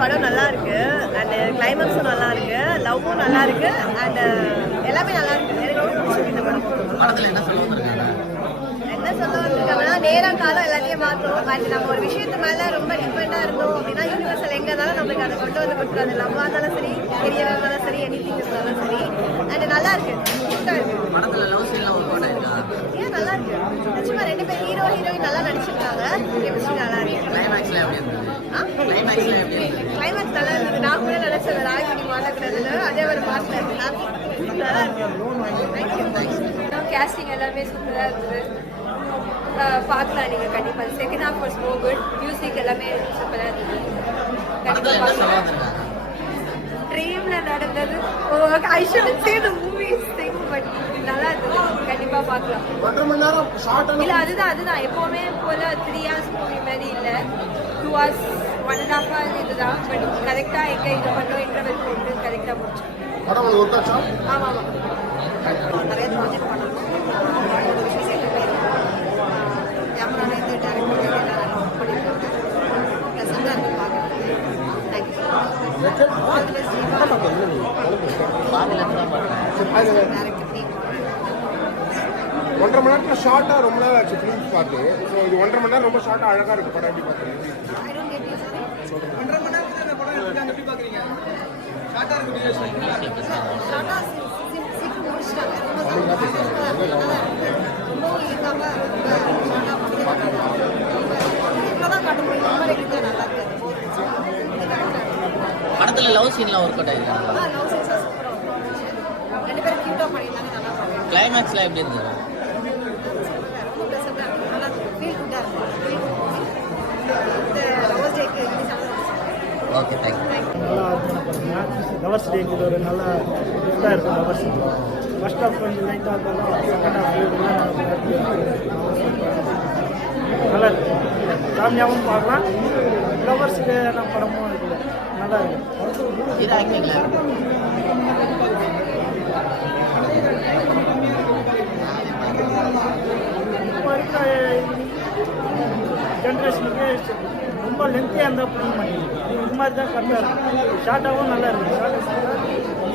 படம் நல்லா இருக்கு அண்ட் கிளைமேக்ஸும் நல்லா இருக்கு, லவ்வும் நல்லா இருக்கு அண்ட் எல்லாமே நல்லா இருக்கு. எனக்கு ரொம்ப பிடிச்சிருக்கு இந்த படம். படத்துல என்ன சொல்ல வந்திருக்காங்க? என்ன சொல்ல வந்திருக்காங்கன்னா நேரம் காலம் எல்லாத்தையும் மாற்றும் அண்ட் நம்ம ஒரு விஷயத்து மேல ரொம்ப டிபெண்டா இருந்தோம் அப்படின்னா யூனிவர்சல் எங்க இருந்தாலும் நம்மளுக்கு அதை கொண்டு வந்து கொடுக்குறது. லவ்வா இருந்தாலும் சரி, கெரியரா இருந்தாலும் சரி, எனி திங் இருந்தாலும் சரி அண்ட் நல்லா இருக்கு, சூப்பரா இருக்கு. படத்துல லவ் சீன்ல ஒரு படம் இருக்கா? ஏன் நல்லா இருக்கு. நிச்சயமா 2 பேர் ஹீரோ ஹீரோயின் நல்லா நடிச்சிருக்காங்க. கெமிஸ்ட்ரி நல்லா இருக்கு. கிளைமேக்ஸ்ல எப்படி இருந்தது? கிளைமேக்ஸ்ல எப்படி இருந்தது? கிளைமேக்ஸ் நல்லா இருந்தது. நான் கூட நினைச்சேன் ராய்மணி மாட்டக்கூடாதுன்னு, அதே ஒரு மாட்டில் இருக்கு. நல்லா இருக்கு. கேஸ்டிங் எல்லாமே சூப்பராக இருந்தது. பார்க்கலாம் நீங்கள் கண்டிப்பாக. Second half was more good. Music எல்லாமே சூப்பராக இருந்தது. படத்துல என்ன சொல்ல வந்திருக்காங்க? ட்ரீமில் நடந்தது. I should say the movies thing, but நல்லா இருந்தது. கண்டிப்பாக பார்க்கலாம். 1.5 மணி நேரம் ஷார்ட் இல்லை அதுதான் எப்போவுமே போல 3 hours மூவி மாதிரி இல்லை. 2 hours 1.5 hours இதுதான். பட் கரெக்டாக எங்கே இது பண்ணோம் இன்டர்வெல் போட்டு கரெக்டாக முடிச்சோம். படம் உங்களுக்கு ஒர்க் ஆச்சா? ஆமாம் ஆமாம். நிறைய ப்ராஜெக்ட் பண்ணணும். ஒரு விஷயம் சேர்த்து போயிருக்கோம். கேமராலேருந்து டேரக்டர் எல்லாம் ஒர்க் பண்ணியிருக்காங்க. ப்ளசண்டாக இருக்கு பார்க்குறதுக்கு. Thank you. All the best. Director team 1.5 மணி நேரத்துல ஷார்ட்டா ரொம்ப நேரம் ஆச்சு ஃபிலிம் பார்த்து. ஸோ இது 1.5 மணி நேரம் ரொம்ப ஷார்ட்டா அழகா இருக்கு படம். எப்படி பார்க்குறீங்க? I don't get you. 1.5 மணி நேரத்துல இந்த படம் எடுத்துட்டாங்க, எப்படி பாக்குறீங்க? ஷார்ட்டா இருக்கு வீடியோ ஷார்ட்டா சீக்கிரம் முடிச்சிட்டாங்க. ரொம்பவும் இழுக்காம இவ்வளோதான் காட்ட முடியும். ரொம்ப எடுக்க நல்லா இருக்கு. படத்துல லவ் சீன்ல ஒர்க் அவுட் ஆயிருக்கா? லவ் சீன்ஸாக சூப்பராக இருந்துச்சு. 2 பேரும் க்யூட்டாக பண்ணியிருந்தாங்க. நல்லா பண்ணாங்க. கிளைமேக்ஸ்ல எப்படி இருந்தது? ரொம்ப ப்ளசண்டாக இருக்கு. நல்லா ஃபீல் குட்டாக இருக்கு. இந்த லவர்ஸ் டேக்கு ஓகே, தேங்க்யூ. நல்லா லவர்ஸ் டேக்கு இது ஒரு நல்ல கிஃப்டாக இருக்கும். லவர்ஸ் ஃபர்ஸ்ட் ஹாஃப் கொஞ்சம் லைட்டாக இருந்தாலும் செகண்ட் ஹாஃப் நல்லா இருக்கு. ஃபேமிலியாகவும் பார்க்கலாம். லவர்ஸுக்கு எல்லாம் படமும் இருக்குது. நல்லா இருக்கு. ஹீரோ ஆக்டிங்ல இப்போ இருக்கிற ஜென்ரேஷனுக்கு ரொம்ப லென்த்தியாக இருந்தால் பிடிக்க மாட்டேங்குது. இது மாதிரி தான் கரெக்டாக இருக்கும். ஷார்ட்டாகவும் நல்லா இருக்குது. ஷார்ட்டாக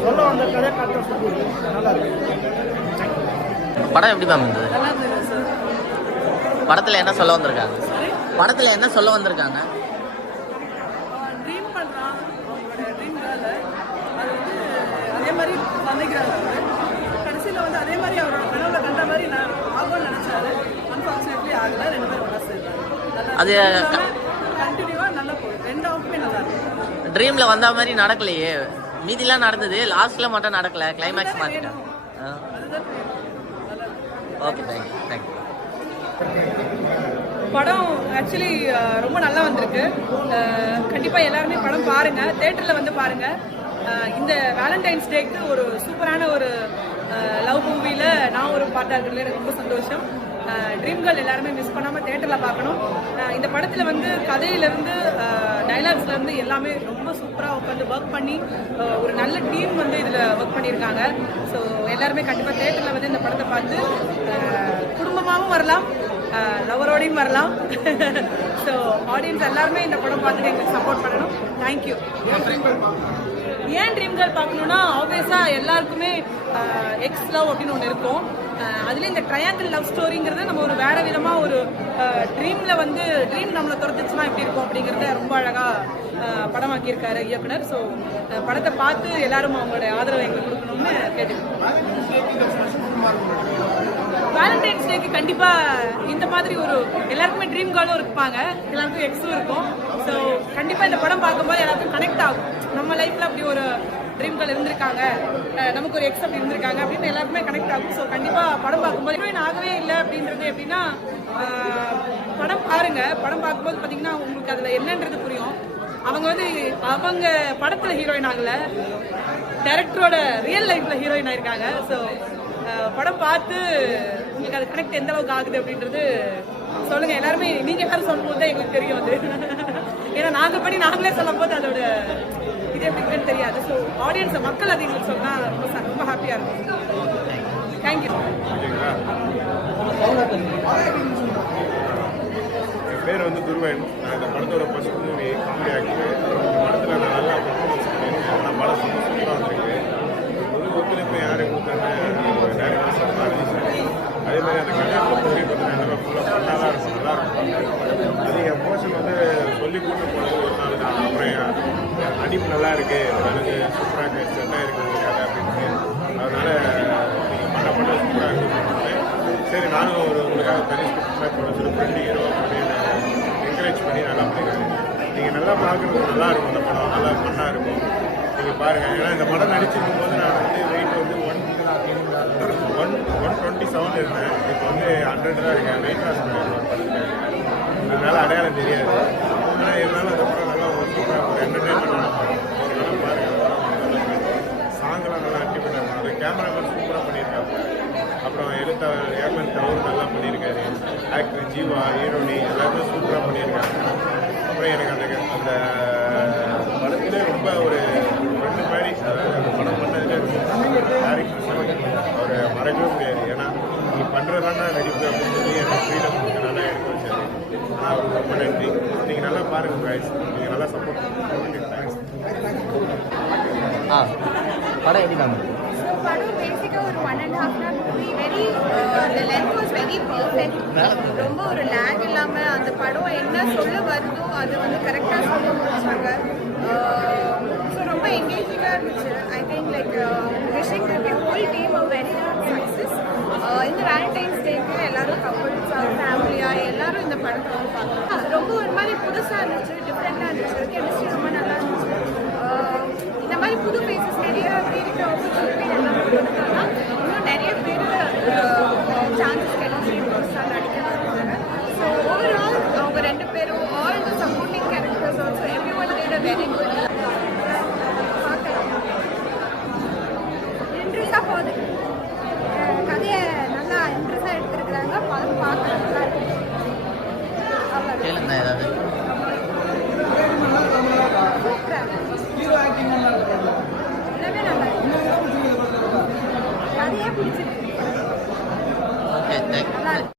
சொல்ல வந்த கதையை கரெக்டாக சொல்லி நல்லா இருக்கு. படம் எப்படி மேம் இருந்தது? படத்துல என்ன சொல்ல வந்திருக்காங்க? படத்துல என்ன சொல்ல வந்திருக்காங்க? ட்ரீம் பண்ணுறான் அவங்களோட ட்ரீம் கேர்ல. அது வந்து அதே மாதிரி சந்திக்கிறாங்க. கடைசியில் வந்து அதே மாதிரி அவரோட கனவுல கண்ட மாதிரி நான் ஆகும்னு நினச்சாரு. அன்ஃபார்ச்சுனேட்லி ஆகலை. 2 பேரும் ஒன்றா சேர்ந்தாங்க. அது கண்டினியூவாக நல்லா போகுது. 2 ஹாஃபுமே நல்லா இருக்கு. ட்ரீம்ல வந்த மாதிரி நடக்கலையே. மீதிலாம் நடந்தது, லாஸ்ட்ல மட்டும் நடக்கல. கிளைமேக்ஸ் மாத்திட்டாங்க. அதுதான் ஓகே, தேங்க்யூ. தேங்க்யூ. படம் ஆக்சுவலி ரொம்ப நல்லா வந்திருக்கு. கண்டிப்பாக எல்லாருமே படம் பாருங்கள். தேட்டரில் வந்து பாருங்கள். இந்த வேலண்டைன்ஸ் டேக்கு ஒரு சூப்பரான ஒரு லவ் மூவியில் நான் ஒரு பார்ட்டாக இருக்கிறதுல எனக்கு ரொம்ப சந்தோஷம். ட்ரீம் கேர்ள் எல்லாருமே மிஸ் பண்ணாமல் தேட்டரில் பார்க்கணும். இந்த படத்தில் வந்து கதையிலேருந்து டைலாக்ஸ்லேருந்து எல்லாமே ரொம்ப சூப்பராக உட்காந்து ஒர்க் பண்ணி ஒரு நல்ல டீம் வந்து இதில் ஒர்க் பண்ணியிருக்காங்க. ஸோ எல்லாருமே கண்டிப்பாக தேட்டரில் வந்து இந்த படத்தை பார்த்து குடும்பமாகவும் வரலாம், லவரோடையும் வரலாம். ஸோ ஆடியன்ஸ் எல்லாருமே இந்த படம் பார்த்துட்டு எங்களுக்கு சப்போர்ட் பண்ணணும். தேங்க்யூ. ஏன் ட்ரீம் கேர்ள் பார்க்கணுன்னா ஆப்வியஸாக எல்லாருக்குமே எக்ஸ் லவ் அப்படின்னு ஒன்று இருக்கும். அதுலேயும் இந்த ட்ரையாங்கிள் லவ் ஸ்டோரிங்கிறத நம்ம ஒரு வேற விதமாக ஒரு ட்ரீமில் வந்து ட்ரீம் நம்மளை துரத்துச்சுன்னா எப்படி இருக்கும் அப்படிங்கிறத ரொம்ப அழகாக படமாக்கியிருக்காரு இயக்குனர். ஸோ படத்தை பார்த்து எல்லாரும் அவங்களோட ஆதரவை எங்களுக்கு கொடுக்கணும்னு கேட்டுக்கிறோம். வேலண்டைன்ஸ் டேக்கு கண்டிப்பாக இந்த மாதிரி ஒரு எல்லாருக்குமே ட்ரீம் கேர்ளும் இருப்பாங்க, எல்லாருக்கும் எக்ஸும் இருக்கும். ஸோ கண்டிப்பாக இந்த படம் பார்க்கும்போது எல்லாருக்கும் கனெக்ட் ஆகும். நம்ம லைஃப்பில் அப்படி ஒரு ட்ரீம் கேர்ள் இருந்திருக்காங்க, நமக்கு ஒரு எக்ஸ் அப்படி இருந்திருக்காங்க அப்படின்னு எல்லாருக்குமே கனெக்ட் ஆகும். ஸோ கண்டிப்பாக படம் பார்க்கும்போது ஹீரோயின் ஆகவே இல்லை அப்படின்றது எப்படின்னா படம் பாருங்கள். படம் பார்க்கும்போது பார்த்தீங்கன்னா உங்களுக்கு அதில் என்னன்றது புரியும். அவங்க வந்து அவங்க படத்தில் ஹீரோயின் ஆகலை, டைரக்டரோட ரியல் லைஃப்பில் ஹீரோயின் ஆயிருக்காங்க. ஸோ படம் பார்த்து உங்களுக்கு அது கனெக்ட் எந்த அளவுக்கு ஆகுது அப்படின்றது சொல்லுங்கள். எல்லாருமே நீங்கள் எல்லாரும் சொல்லும்போது தான் எங்களுக்கு தெரியும் அது. ஏன்னா நாங்களே சொல்லும் போது அதோட இது எப்படின்னு தெரியாது. ஸோ ஆடியன்ஸை மக்கள் அது எங்களுக்கு சொன்னால் ரொம்ப ஹாப்பியாக இருக்கும். தேங்க்யூ. என் பேர் வந்து துருவன். நான் இந்த படத்தோட ஃபர்ஸ்ட் மூவி காமெடி ஆக்டர். படத்தில் நடிப்பு நல்லா இருக்கு, எனக்கு சூப்பராக இருக்கு, செட்டாக இருக்கு உங்களுக்கு அப்படின்னு. அதனால நீங்கள் பண்ண சூப்பராக இருக்குன்னு சரி நானும் உங்களுக்காக தனி ஸ்கிரிப்ட் பண்ண சொல்லி ஃப்ரெண்டு ஹீரோ அப்படின்னு என்கரேஜ் பண்ணி நல்லா பண்ணிக்கிறேன். நீங்கள் நல்லா பார்க்குறது நல்லா இருக்கும், அந்த படம் நல்லா ஃபன்னாக இருக்கும். நீங்கள் பாருங்கள், ஏன்னா இந்த படம் நடிச்சிருக்கும் போது நான் வெயிட் 127 இருந்தேன். இப்போ 100 தான் இருக்கேன். வெயிட் லாஸ் பண்ணிருக்கேன். அதனால அடையாளம் தெரியாது. ஆனால் இருந்தாலும் அந்த படம் நல்லா சூப்பராக ஒரு என்டர்டைன்மெண்டான படம். நல்லா பாருங்கள், சாங்கெல்லாம் நல்லா ஆக்டிவேட் ஆகும். அது கேமராமேன் சூப்பராக பண்ணியிருக்காங்க. அப்புறம் எழுத்தாளர் ஏர்மன் தவறு நல்லா பண்ணியிருக்காரு. ஆக்டர் ஜீவா, ஹீரோனி எல்லாருமே சூப்பராக பண்ணியிருக்காங்க. அப்புறம் எனக்கு அந்த படத்திலே ரொம்ப ஒரு ரெண்டு மாதிரி, அதாவது அந்த படம் பண்ணதுலே டேரக்டர் அவர் மறக்கவே முடியாது. ஏன்னா நீ பண்ணுறதானா நடிப்பு அப்படின்னு சொல்லி எனக்கு ஃப்ரீடம் நல்லா எடுக்க வச்சாரு. நான் அவருக்கு ரொம்ப நன்றி. நீங்கள் நல்லா பாருங்கள் கைஸ், நீங்கள் நல்லா சப்போர்ட் பண்ணுங்க. தேங்க்ஸ். படம் எப்படி தான் So, படம் பேசிக்காக ஒரு 1.5 hour movie. Very the length was very perfect. ரொம்ப ஒரு லேக் இல்லாமல் அந்த படம் என்ன சொல்ல வருதோ அது வந்து கரெக்டாக சொல்ல முடிச்சாங்க. ஸோ ரொம்ப என்கேஜிங்காக இருந்துச்சு. I think like wishing the whole team of very success. இந்த வேலண்டைன்ஸ் டேக்கு எல்லாரும் கப்புள்ஸாக ஃபேமிலியாக எல்லாரும் இந்த படத்தை வந்து பார்க்கலாம். ரொம்ப ஒரு மாதிரி புதுசாக இருந்துச்சு, டிஃப்ரெண்ட்டாக இருந்துச்சு. கெமிஸ்ட்ரி ரொம்ப நல்லா இருந்துச்சு. இந்த மாதிரி புது ஃபேஸஸ் நிறைய பேருக்கு ஆப்பர்ச்சுனிட்டி எல்லாம் கொடுத்தாங்கன்னா இன்னும் நிறைய பேர் சான்சஸ் கிடைச்சி புதுசாக நடிக்கிறாங்க. ஸோ ஓவரால் அவங்க 2 பேரும் all the supporting characters also every one did a very good. பார்க்கலாம், இன்ட்ரெஸ்டாக போகுது. கதையை நல்லா இன்ட்ரெஸ்டாக எடுத்துருக்குறாங்க. படம் பார்க்க நல்லா இருக்கு. கேளுங்க ஏதாவது ஹீரோ ஆக்டிங் நல்லா இருக்கு. எல்லாமே நல்லா இருக்கு. கதையே பிடிச்சிருக்கு. Okay, thank you. நல்லா இருக்கு.